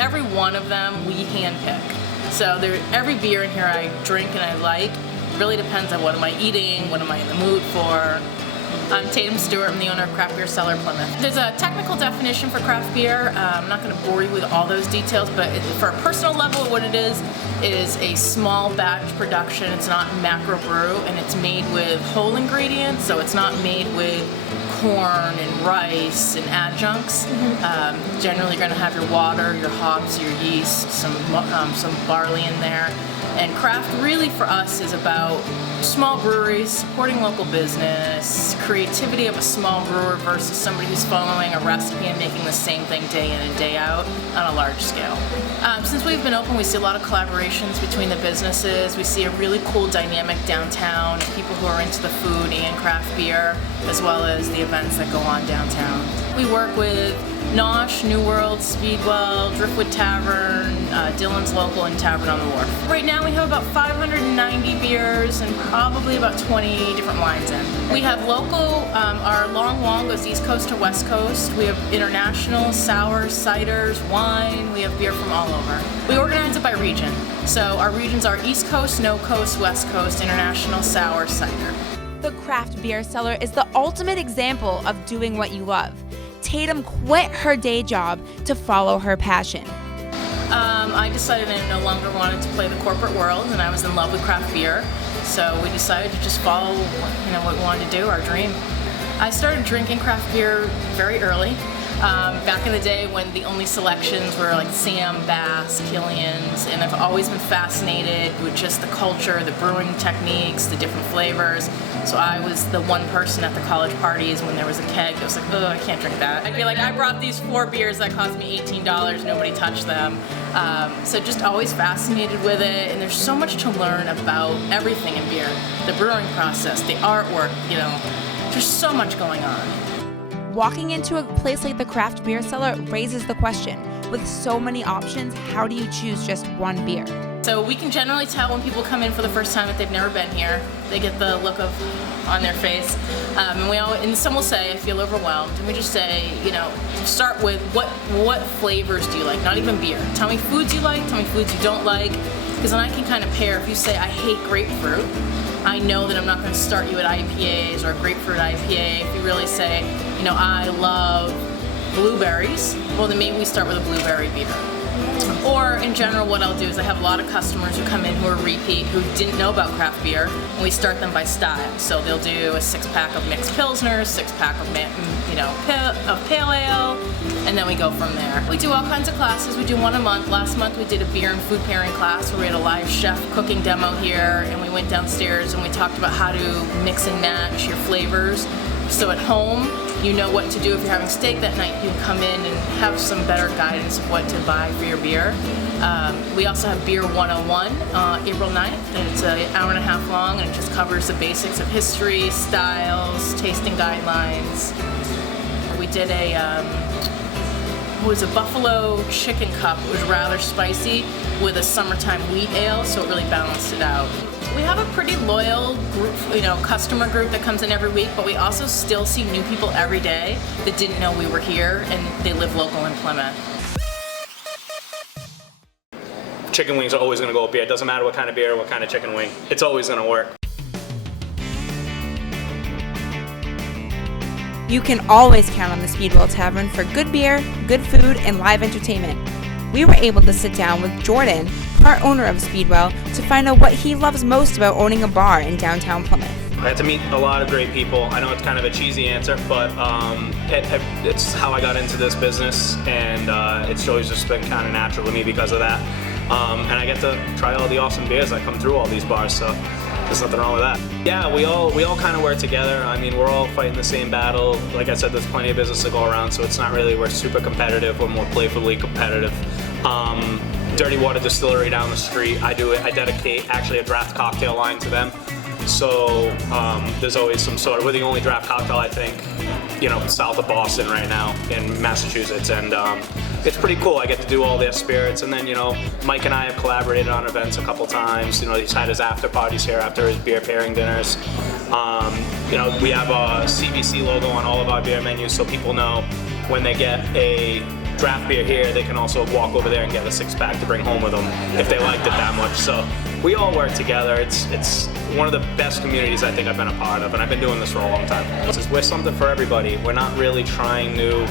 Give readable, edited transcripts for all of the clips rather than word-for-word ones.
every one of them we handpick. So every beer in here I drink and I like. Really depends on what am I eating, what am I in the mood for. I'm Tatum Stewart, I'm the owner of Craft Beer Cellar, Plymouth. There's a technical definition for craft beer. I'm not going to bore you with all those details, but for a personal level, what it is a small batch production. It's not macro brew, and it's made with whole ingredients, so it's not made with corn and rice and adjuncts. Generally, you're going to have your water, your hops, your yeast, some barley in there. And craft really for us is about small breweries, supporting local business, creativity of a small brewer versus somebody who's following a recipe and making the same thing day in and day out on a large scale. Since we've been open, we see a lot of collaborations between the businesses. We see a really cool dynamic downtown, people who are into the food and craft beer, as well as the events that go on downtown. We work with Nosh, New World, Speedwell, Driftwood Tavern, Dillon's Local, and Tavern on the Wharf. Right now we have about 590 beers and probably about 20 different wines in. We have local, our long wall goes East Coast to West Coast. We have international, sours, ciders, wine. We have beer from all over. We organize it by region. So our regions are East Coast, No Coast, West Coast, international, sour, cider. The Craft Beer Cellar is the ultimate example of doing what you love. Tatum quit her day job to follow her passion. I decided I no longer wanted to play the corporate world, and I was in love with craft beer. So we decided to just follow, what we wanted to do, our dream. I started drinking craft beer very early. Back in the day when the only selections were like Sam, Bass, Killian's, and I've always been fascinated with just the culture, the brewing techniques, the different flavors. So I was the one person at the college parties when there was a keg that was like, oh, I can't drink that. I'd be like, I brought these 4 beers that cost me $18, nobody touched them. So just always fascinated with it, and there's so much to learn about everything in beer. The brewing process, the artwork, there's so much going on. Walking into a place like the Craft Beer Cellar raises the question, with so many options, how do you choose just one beer? So we can generally tell when people come in for the first time that they've never been here. They get the look on their face, and some will say, I feel overwhelmed. And we just say, start with what flavors do you like? Not even beer. Tell me foods you like. Tell me foods you don't like, because then I can kind of pair. If you say I hate grapefruit, I know that I'm not going to start you at IPAs or grapefruit IPA. If you really say, I love blueberries, well then maybe we start with a blueberry beer. Or in general, what I'll do is I have a lot of customers who come in who are repeat, who didn't know about craft beer, and we start them by style. So they'll do a 6-pack of mixed pilsners, 6-pack of pale ale, and then we go from there. We do all kinds of classes. We do one a month. Last month we did a beer and food pairing class where we had a live chef cooking demo here, and we went downstairs and we talked about how to mix and match your flavors. So at home, you know what to do if you're having steak that night. You can come in and have some better guidance of what to buy for your beer. We also have Beer 101, April 9th, and it's an hour and a half long, and it just covers the basics of history, styles, tasting guidelines. We did a buffalo chicken cup. It was rather spicy with a summertime wheat ale, so it really balanced it out. We have a pretty loyal group, customer group that comes in every week, but we also still see new people every day that didn't know we were here, and they live local in Plymouth. Chicken wings are always going to go with beer. It doesn't matter what kind of beer or what kind of chicken wing. It's always going to work. You can always count on the Speedwell Tavern for good beer, good food, and live entertainment. We were able to sit down with Jordan, part owner of Speedwell, to find out what he loves most about owning a bar in downtown Plymouth. I had to meet a lot of great people. I know it's kind of a cheesy answer, but it's how I got into this business, and it's always just been kind of natural to me because of that. And I get to try all the awesome beers that come through all these bars, so there's nothing wrong with that. Yeah, we all kind of work together. I mean, we're all fighting the same battle. Like I said, there's plenty of business to go around, so it's not really we're super competitive. We're more playfully competitive. Dirty Water Distillery down the street, I dedicate actually a draft cocktail line to them. So there's always some sort of, we're the only draft cocktail, I think, south of Boston right now in Massachusetts, and it's pretty cool. I get to do all their spirits, and then, Mike and I have collaborated on events a couple times. He's had his after parties here after his beer pairing dinners. We have a CBC logo on all of our beer menus, so people know when they get a draft beer here, they can also walk over there and get a 6-pack to bring home with them if they liked it that much. So we all work together. It's one of the best communities I think I've been a part of, and I've been doing this for a long time. We're something for everybody. We're not really trying to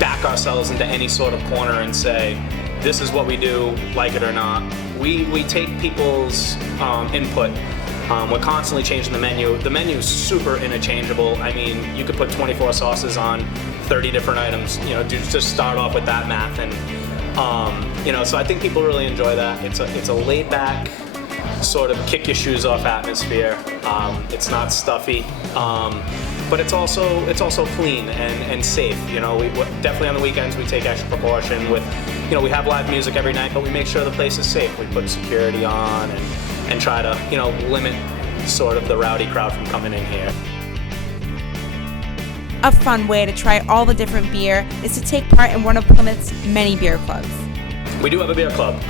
back ourselves into any sort of corner and say, this is what we do, like it or not. We take people's input. We're constantly changing the menu. The menu is super interchangeable. I mean, you could put 24 sauces on 30 different items, you know, just start off with that math. And, you know, so I think people really enjoy that. It's a laid back, sort of kick your shoes off atmosphere. It's not stuffy, but it's also clean and safe. You know, we definitely on the weekends we take extra precaution with, you know, we have live music every night, but we make sure the place is safe. We put security on and try to, you know, limit sort of the rowdy crowd from coming in here. A fun way to try all the different beer is to take part in one of Plymouth's many beer clubs. We do have a beer club.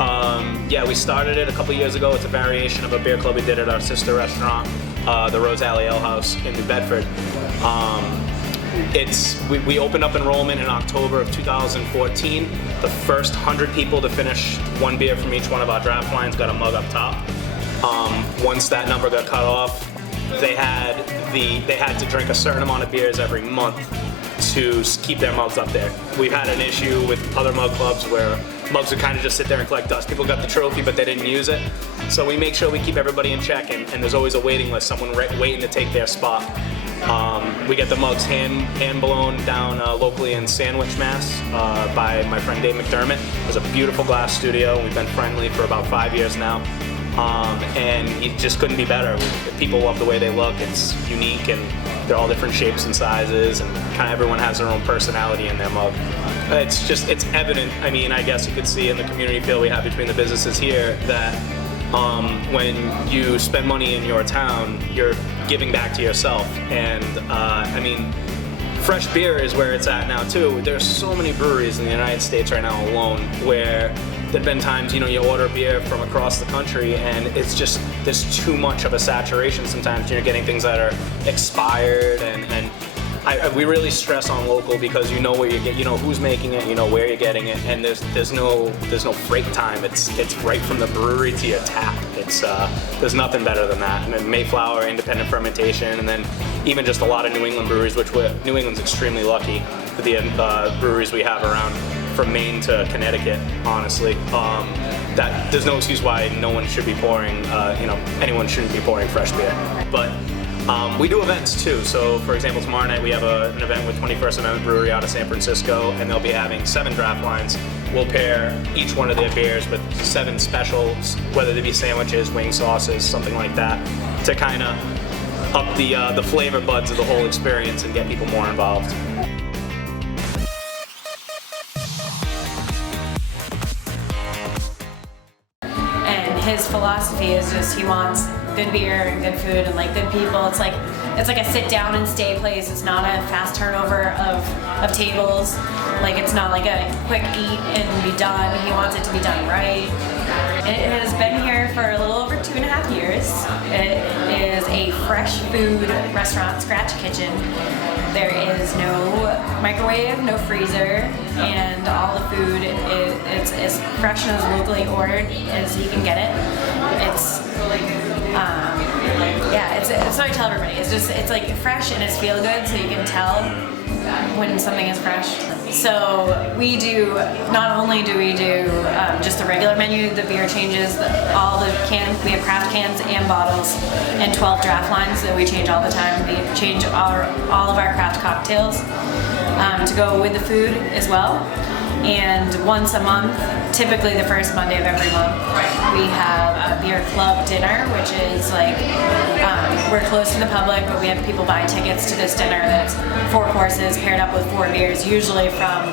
Yeah, we started it a couple years ago. It's a variation of a beer club we did at our sister restaurant, the Rose Alley Ale House in New Bedford. We opened up enrollment in October of 2014. The first 100 people to finish one beer from each one of our draft lines got a mug up top. Once that number got cut off, they had to drink a certain amount of beers every month to keep their mugs up there. We've had an issue with other mug clubs where mugs would kind of just sit there and collect dust. People got the trophy, but they didn't use it. So we make sure we keep everybody in check, and there's always a waiting list, someone waiting to take their spot. We get the mugs hand blown down locally in Sandwich, Mass, by my friend Dave McDermott. There's a beautiful glass studio. We've been friendly for about 5 years now. And it just couldn't be better. People love the way they look. It's unique, and they're all different shapes and sizes, and kind of everyone has their own personality in their mug. It's evident, I mean, I guess you could see in the community feel we have between the businesses here that when you spend money in your town, you're giving back to yourself. And I mean, fresh beer is where it's at now too. There's so many breweries in the United States right now alone where there've been times, you know, you order beer from across the country and it's just, there's too much of a saturation sometimes. You're getting things that are expired, and we really stress on local because you know where you get, you know who's making it, you know where you're getting it, and there's no freight time. It's right from the brewery to your tap. There's nothing better than that. And then Mayflower, independent fermentation, and then even just a lot of New England breweries, which New England's extremely lucky with the breweries we have around from Maine to Connecticut, honestly. That there's no excuse why no one should be pouring, anyone shouldn't be pouring fresh beer. But we do events too. So for example, tomorrow night we have an event with 21st Amendment Brewery out of San Francisco, and they'll be having 7 draft lines. We'll pair each one of their beers with 7 specials, whether they be sandwiches, wing sauces, something like that, to kind of up the flavor buds of the whole experience and get people more involved. His philosophy is just he wants good beer and good food and like good people. It's like a sit down and stay place. It's not a fast turnover of tables. Like it's not like a quick eat and be done. He wants it to be done right. It has been here for a little over 2.5 years. It is a fresh food restaurant, scratch kitchen. There is no microwave, no freezer, and all the food it's as fresh and as locally ordered as you can get it. It's it's what I tell everybody. It's like fresh and it's feel good, so you can tell when something is fresh. So we do, not only do we do just the regular menu, the beer changes, all the cans, we have craft cans and bottles and 12 draft lines that we change all the time. We change all of our craft cocktails to go with the food as well. And once a month, typically the first Monday of every month, we have a beer club dinner, which is like, we're close to the public, but we have people buy tickets to this dinner that's 4 courses paired up with 4 beers, usually from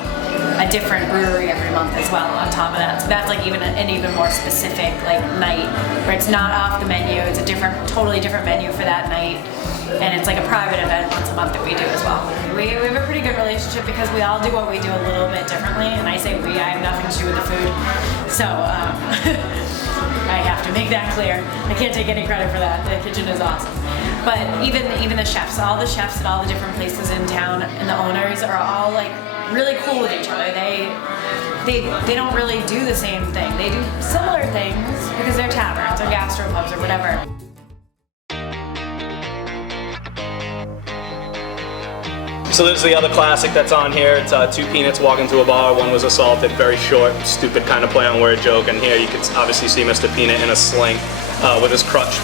a different brewery every month as well on top of that. So that's like an even more specific like night where it's not off the menu, it's a totally different menu for that night. And it's like a private event once a month that we do as well. We have a pretty good relationship because we all do what we do a little bit differently, and I say we, I have nothing to do with the food. So I have to make that clear. I can't take any credit for that. The kitchen is awesome. But even the chefs, all the chefs at all the different places in town and the owners are all like really cool with each other. They don't really do the same thing. They do similar things because they're taverns or gastropubs or whatever. So there's the other classic that's on here. It's two peanuts walking to a bar. One was assaulted. Very short, stupid kind of play on word joke. And here you can obviously see Mr. Peanut in a sling with his crutch.